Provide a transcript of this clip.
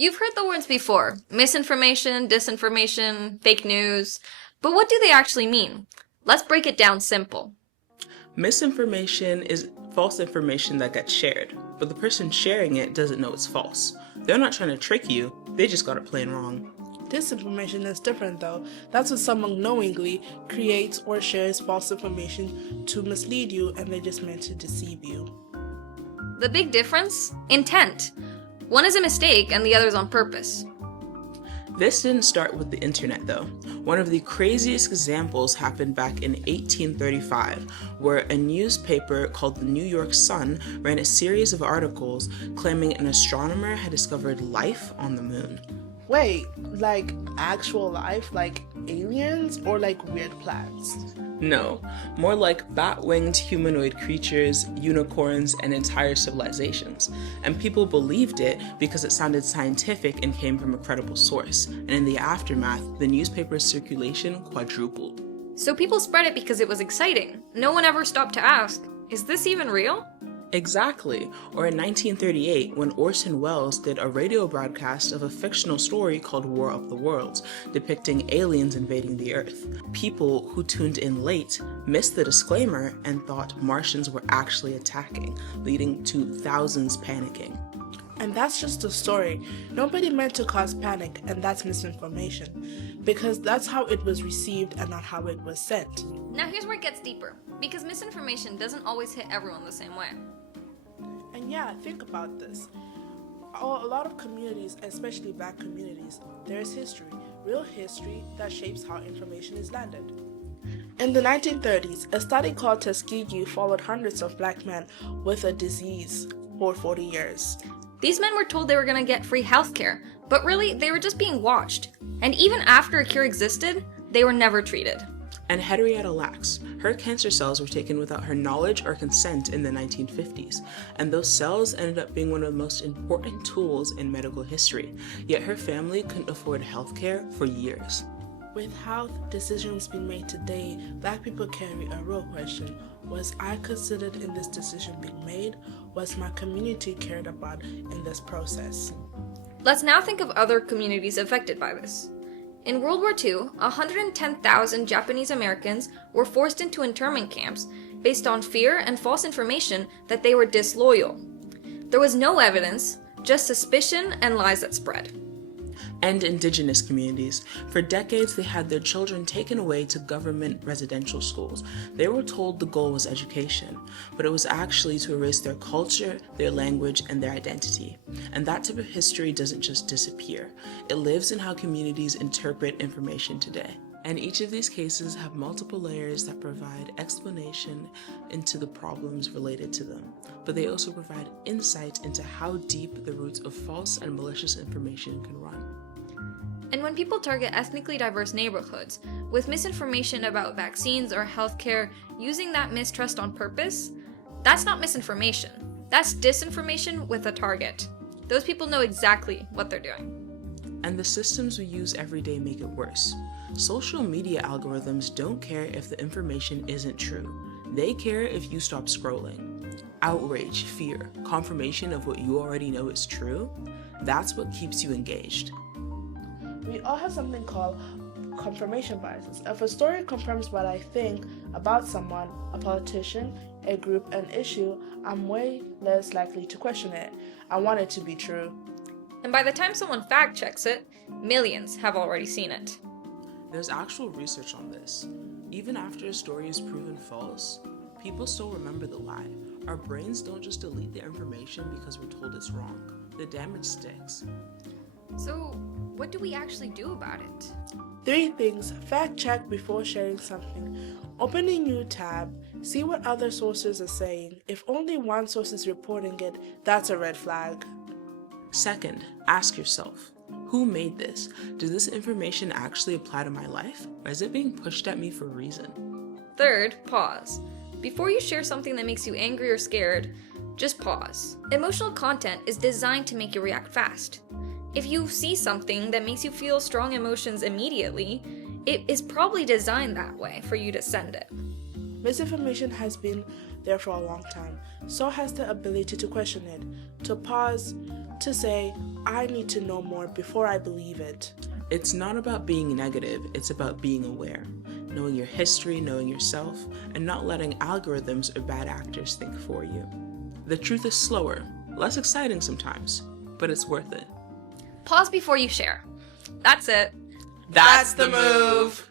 You've heard the words before: misinformation, disinformation, fake news. But what do they actually mean? Let's break it down simple. Misinformation is false information that gets shared, but the person sharing it doesn't know it's false. They're not trying to trick you, they just got it plain wrong. Disinformation is different though. That's when someone knowingly creates or shares false information to mislead you and they're just meant to deceive you. The big difference? Intent. One is a mistake and the other is on purpose. This didn't start with the internet though. One of the craziest examples happened back in 1835, where a newspaper called the New York Sun ran a series of articles claiming an astronomer had discovered life on the moon. Wait, like actual life, like aliens, or like weird plants? No, more like bat-winged humanoid creatures, unicorns, and entire civilizations. And people believed it because it sounded scientific and came from a credible source. And in the aftermath, the newspaper's circulation quadrupled. So people spread it because it was exciting. No one ever stopped to ask, is this even real? Exactly. Or in 1938, when Orson Welles did a radio broadcast of a fictional story called War of the Worlds, depicting aliens invading the Earth. People who tuned in late missed the disclaimer and thought Martians were actually attacking, leading to thousands panicking. And that's just a story. Nobody meant to cause panic, and that's misinformation. Because that's how it was received and not how it was sent. Now here's where it gets deeper, because misinformation doesn't always hit everyone the same way. And yeah, think about this. A lot of communities, especially Black communities, there's history, real history that shapes how information is landed. In the 1930s, a study called Tuskegee followed hundreds of Black men with a disease for 40 years. These men were told they were going to get free healthcare, but really, they were just being watched. And even after a cure existed, they were never treated. And Herrera lacks. Her cancer cells were taken without her knowledge or consent in the 1950s, and those cells ended up being one of the most important tools in medical history, yet her family couldn't afford healthcare for years. With health decisions being made today, Black people carry a real question. Was I considered in this decision being made? Was my community cared about in this process? Let's now think of other communities affected by this. In World War II, 110,000 Japanese Americans were forced into internment camps based on fear and false information that they were disloyal. There was no evidence, just suspicion and lies that spread. And indigenous communities. For decades, they had their children taken away to government residential schools. They were told the goal was education, but it was actually to erase their culture, their language, and their identity. And that type of history doesn't just disappear. It lives in how communities interpret information today. And each of these cases have multiple layers that provide explanation into the problems related to them, but they also provide insight into how deep the roots of false and malicious information can run. And when people target ethnically diverse neighborhoods with misinformation about vaccines or healthcare using that mistrust on purpose, that's not misinformation. That's disinformation with a target. Those people know exactly what they're doing. And the systems we use every day make it worse. Social media algorithms don't care if the information isn't true. They care if you stop scrolling. Outrage, fear, confirmation of what you already know is true, that's what keeps you engaged. We all have something called confirmation biases. If a story confirms what I think about someone, a politician, a group, an issue, I'm way less likely to question it. I want it to be true. And by the time someone fact checks it, millions have already seen it. There's actual research on this. Even after a story is proven false, people still remember the lie. Our brains don't just delete the information because we're told it's wrong. The damage sticks. So, what do we actually do about it? 3 things. Fact check before sharing something. Open a new tab. See what other sources are saying. If only one source is reporting it, that's a red flag. Second, ask yourself, who made this? Does this information actually apply to my life? Or is it being pushed at me for a reason? Third, pause. Before you share something that makes you angry or scared, just pause. Emotional content is designed to make you react fast. If you see something that makes you feel strong emotions immediately, it is probably designed that way for you to send it. Misinformation has been there for a long time. So has the ability to question it, to pause, to say, I need to know more before I believe it. It's not about being negative, it's about being aware. Knowing your history, knowing yourself, and not letting algorithms or bad actors think for you. The truth is slower, less exciting sometimes, but it's worth it. Pause before you share. That's it. That's the move!